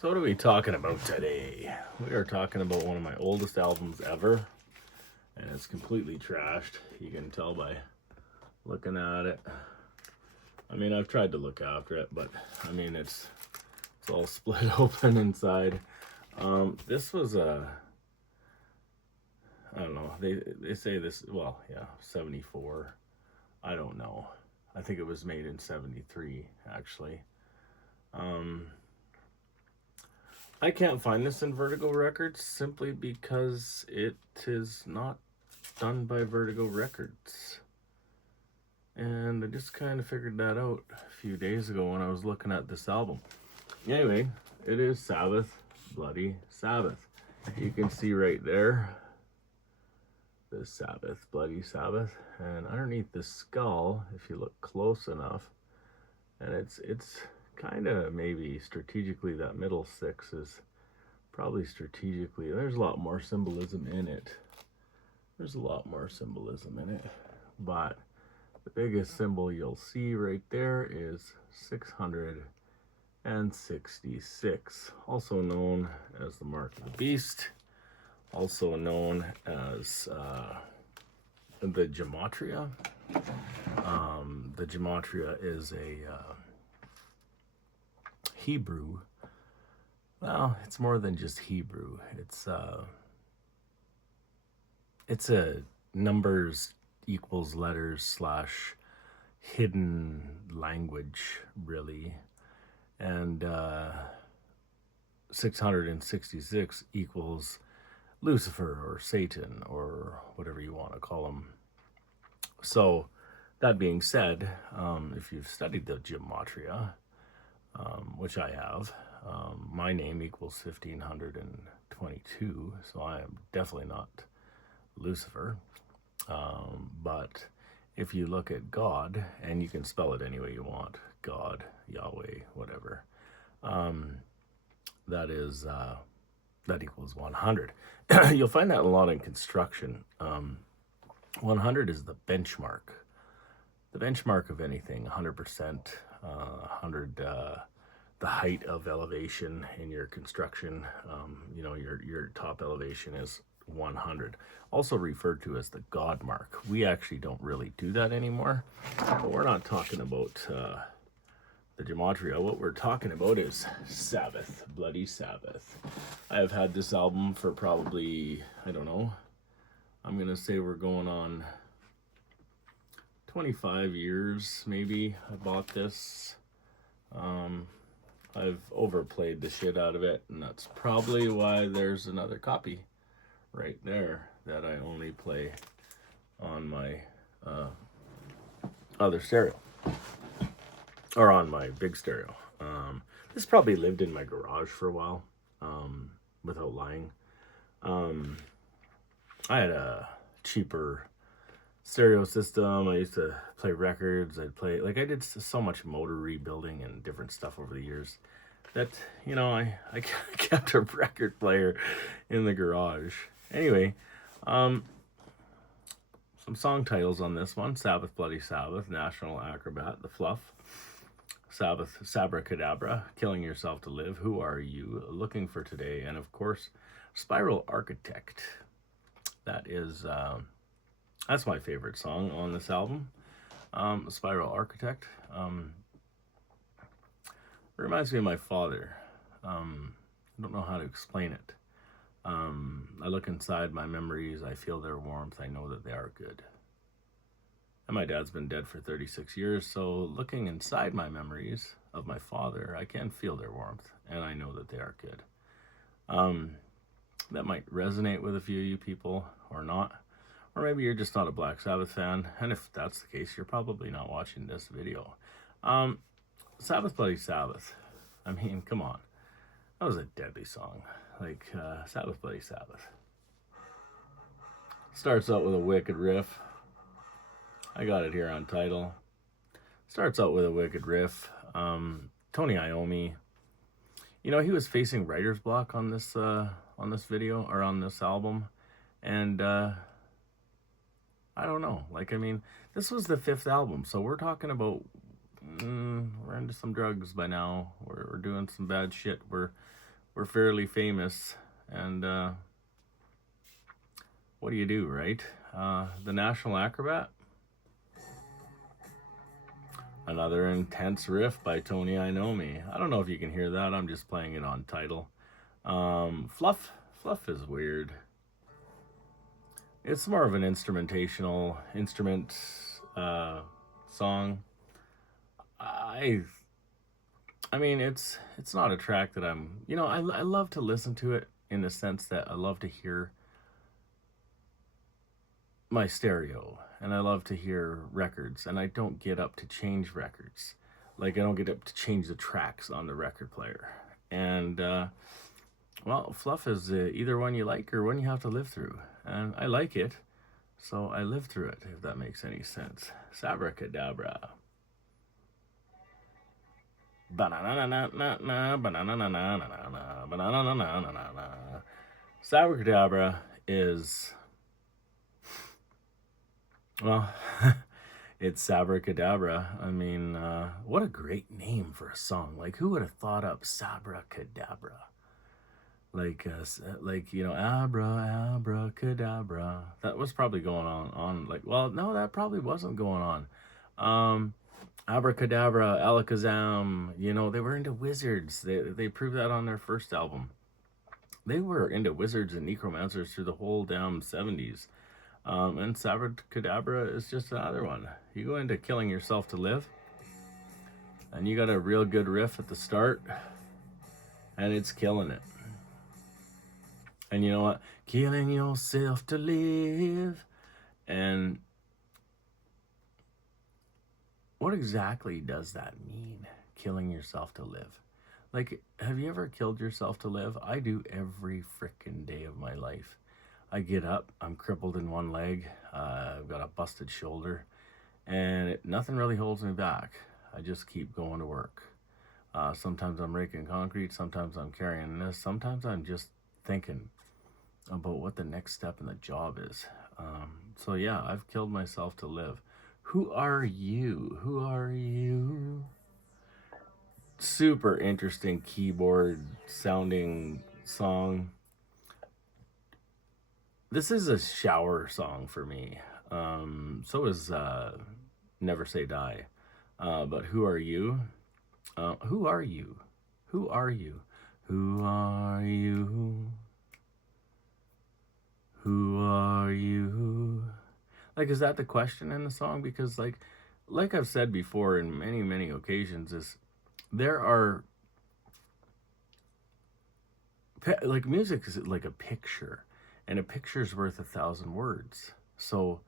So what are we talking about today? We are talking about one of my oldest albums ever, and it's completely trashed. You can tell by looking at it. I mean, I've tried to look after it, but I mean, it's all split open inside. This was I don't know. They say this. Well, yeah, 74. I don't know. I think it was made in 73, actually. I can't find this in Vertigo Records simply because it is not done by Vertigo Records. And I just kind of figured that out a few days ago when I was looking at this album. Anyway, it is Sabbath, Bloody Sabbath. You can see right there, the Sabbath, Bloody Sabbath. And underneath the skull, if you look close enough, and it's kind of maybe strategically, that middle six is probably strategically, there's a lot more symbolism in it. But the biggest symbol you'll see right there is 666, also known as the Mark of the Beast, also known as the Gematria. The Gematria is a Hebrew. Well, it's more than just Hebrew. It's a numbers equals letters / hidden language, really. And 666 equals Lucifer or Satan or whatever you want to call him. So, that being said, if you've studied the Gematria, which I have, my name equals 1522, so I am definitely not Lucifer. But if you look at God, and you can spell it any way you want, God, Yahweh, whatever, that equals 100. You'll find that a lot in construction. 100 is the benchmark. The benchmark of anything, 100%, 100, the height of elevation in your construction, your top elevation is 100, also referred to as the God mark. We actually don't really do that anymore, but we're not talking about the Gematria. What we're talking about is Sabbath, Bloody Sabbath. I have had this album for probably, I don't know, I'm going to say we're going on 25 years, maybe. I bought this. I've overplayed the shit out of it, and that's probably why there's another copy right there that I only play on my other stereo, or on my big stereo. This probably lived in my garage for a while, without lying. I had a cheaper stereo system. I used to play records. I did so much motor rebuilding and different stuff over the years that, I kept a record player in the garage. Anyway, some song titles on this one: Sabbath, Bloody Sabbath, National Acrobat, The Fluff, Sabbath, Sabracadabra, Killing Yourself to Live, Who Are You, Looking for Today, and of course, Spiral Architect. That's my favorite song on this album, Spiral Architect. It reminds me of my father. I don't know how to explain it. I look inside my memories, I feel their warmth, I know that they are good. And my dad's been dead for 36 years, so looking inside my memories of my father, I can feel their warmth, and I know that they are good. That might resonate with a few of you people, or not. Or maybe you're just not a Black Sabbath fan, and if that's the case, you're probably not watching this video. Sabbath, Bloody Sabbath. I mean, come on. That was a deadly song. Sabbath, Bloody Sabbath. Starts out with a wicked riff. I got it here on title. Starts out with a wicked riff. Tony Iommi. He was facing writer's block on this video, or on this album. And, I don't know. This was the 5th album, so we're talking about, we're into some drugs by now. We're doing some bad shit. We're were fairly famous. And what do you do, right? The National Acrobat. Another intense riff by Tony Iommi. I don't know if you can hear that. I'm just playing it on Tidal. Fluff is weird. It's more of an instrument song. I mean, it's not a track that I'm, I love to listen to it in the sense that I love to hear my stereo and I love to hear records, and I don't get up to change records. Like, I don't get up to change the tracks on the record player. And, well, fluff is either one you like or one you have to live through. And I like it, so I live through it, if that makes any sense. Sabracadabra. Sabracadabra is, well, it's Sabracadabra. I mean, what a great name for a song. Like, who would have thought up Sabracadabra? Like, abracadabra. That was probably going on. Like, well, no, that probably wasn't going on. Abracadabra, Alakazam, they were into wizards. They proved that on their first album. They were into wizards and necromancers through the whole damn 70s. And Sabracadabra is just another one. You go into Killing Yourself to Live, and you got a real good riff at the start, and it's killing it. And you know what? Killing yourself to live. And what exactly does that mean? Killing yourself to live. Like, have you ever killed yourself to live? I do every frickin' day of my life. I get up, I'm crippled in one leg, I've got a busted shoulder, and nothing really holds me back. I just keep going to work. Sometimes I'm raking concrete, sometimes I'm carrying this, sometimes I'm just thinking about what the next step in the job is. So yeah, I've killed myself to live. Who are you? Who are you? Super interesting keyboard sounding song. This is a shower song for me. So is Never Say Die. But Who Are You? Who are you? Who are you? Who are you? Who are you? Like, is that the question in the song? Because like I've said before in many, many occasions, is there are, like, music is like a picture, and a picture's worth 1,000 words. So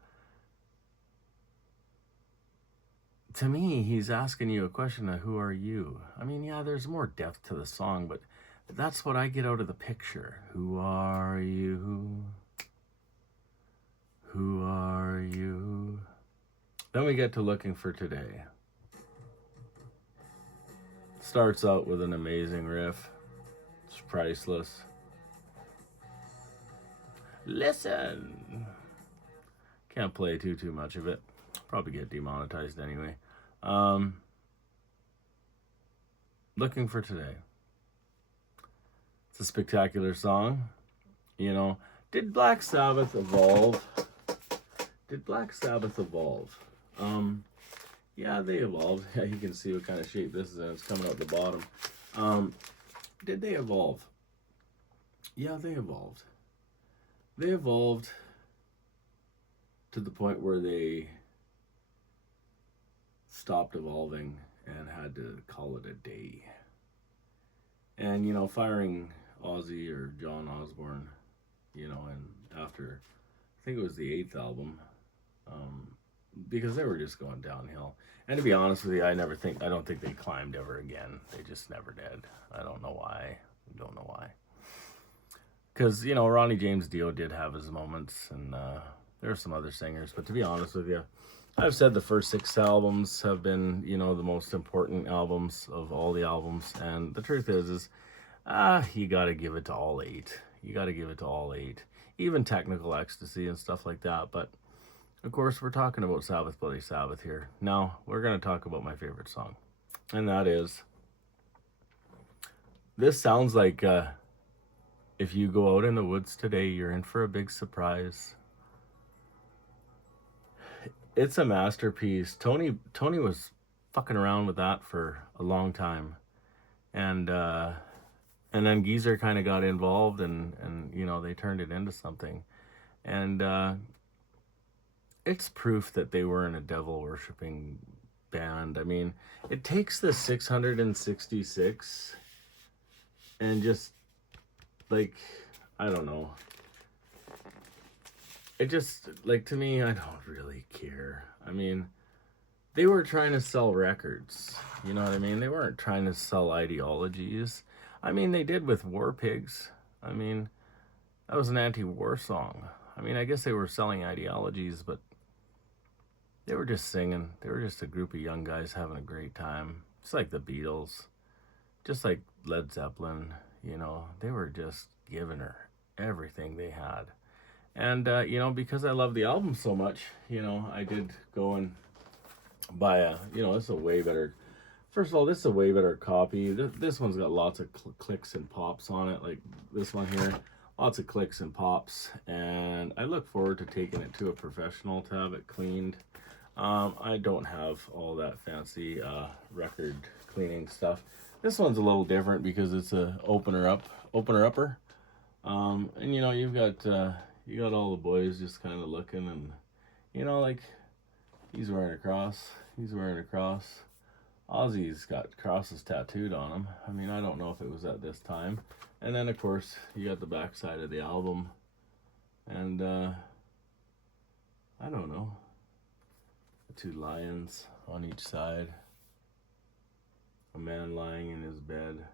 to me, he's asking you a question of who are you? I mean, yeah, there's more depth to the song, but that's what I get out of the picture. Who are you? Who are you? Then we get to Looking for Today. Starts out with an amazing riff. It's priceless. Listen. Can't play too much of it. Probably get demonetized anyway. Looking for Today. It's a spectacular song. Did Black Sabbath evolve? Yeah, they evolved. Yeah, you can see what kind of shape this is in. It's coming out the bottom. Did they evolve? Yeah, they evolved. They evolved to the point where they stopped evolving and had to call it a day. And, firing Ozzy or John Osborne, and after, I think it was the 8th album, because they were just going downhill. And to be honest with you, I don't think they climbed ever again. They just never did. I don't know why. Because, Ronnie James Dio did have his moments, and there are some other singers. But to be honest with you, I've said the first 6 albums have been, the most important albums of all the albums. And the truth is you got to give it to all 8. Even Technical Ecstasy and stuff like that. But, of course, we're talking about Sabbath Bloody Sabbath here. Now, we're going to talk about my favorite song. And that is, this sounds like If you go out in the woods today, you're in for a big surprise. It's a masterpiece. Tony was fucking around with that for a long time, and then Geezer kind of got involved, and you know, they turned it into something, and it's proof that they weren't a devil worshipping band. I mean, it takes the 666 and just, like, I don't know. It just, like, to me, I don't really care. I mean, they were trying to sell records. You know what I mean? They weren't trying to sell ideologies. I mean, they did with War Pigs. I mean, that was an anti-war song. I mean, I guess they were selling ideologies, but they were just singing. They were just a group of young guys having a great time. Just like the Beatles. Just like Led Zeppelin. You know, they were just giving her everything they had. And, you know, because I love the album so much, you know, I did go and buy a, you know, this is a way better, first of all, this is a way better copy. This one's got lots of clicks and pops on it, like this one here. Lots of clicks and pops. And I look forward to taking it to a professional to have it cleaned. I don't have all that fancy record cleaning stuff. This one's a little different because it's a opener-upper. And, you know, you got all the boys just kind of looking, and, you know, like, he's wearing a cross. Ozzy's got crosses tattooed on him. I mean, I don't know if it was at this time. And then, of course, you got the backside of the album. And, I don't know. The two lions on each side. A man lying in his bed.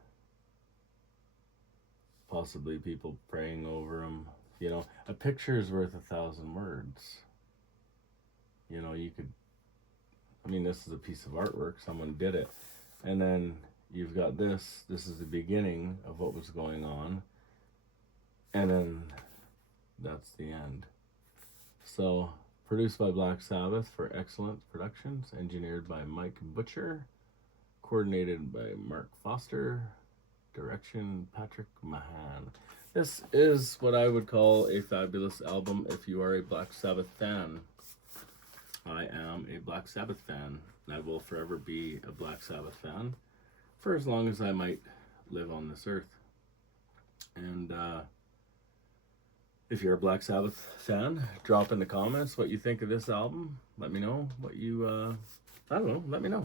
Possibly people praying over him. You know, a picture is worth 1,000 words. You know, you could, I mean, this is a piece of artwork. Someone did it. And then you've got this. This is the beginning of what was going on. And then that's the end. So, produced by Black Sabbath for Excellent Productions. Engineered by Mike Butcher. Coordinated by Mark Foster. Direction, Patrick Mahan. This is what I would call a fabulous album if you are a Black Sabbath fan. I am a Black Sabbath fan. I will forever be a Black Sabbath fan for as long as I might live on this earth. And if you're a Black Sabbath fan, drop in the comments what you think of this album. Let me know what you, I don't know, let me know.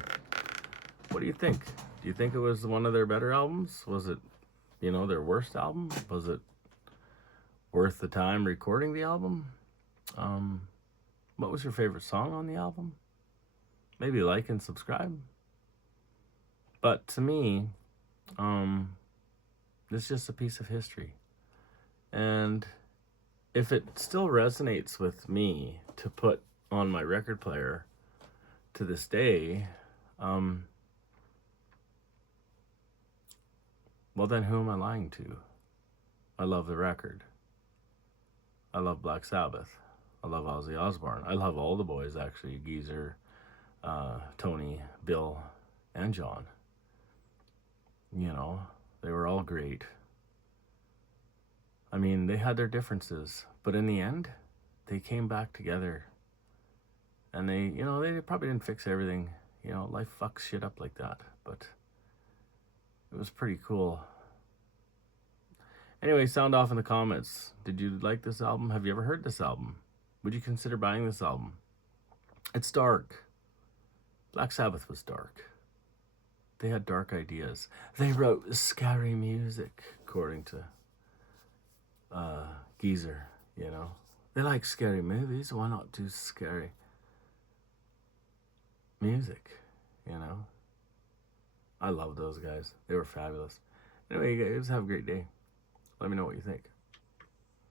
What do you think? Do you think it was one of their better albums? Was it, you know, their worst album? Was it worth the time recording the album? What was your favorite song on the album? Maybe like and subscribe. But to me, it's just a piece of history. And if it still resonates with me to put on my record player to this day, well, then who am I lying to? I love the record. I love Black Sabbath. I love Ozzy Osbourne. I love all the boys, actually. Geezer, Tony, Bill, and John. You know, they were all great. I mean, they had their differences, but in the end, they came back together. And they, you know, they probably didn't fix everything. You know, life fucks shit up like that, but it was pretty cool. Anyway, sound off in the comments. Did you like this album? Have you ever heard this album? Would you consider buying this album? It's dark. Black Sabbath was dark. They had dark ideas. They wrote scary music, according to Geezer, you know. They like scary movies. Why not do scary music, you know? I love those guys. They were fabulous. Anyway, you guys have a great day. Let me know what you think.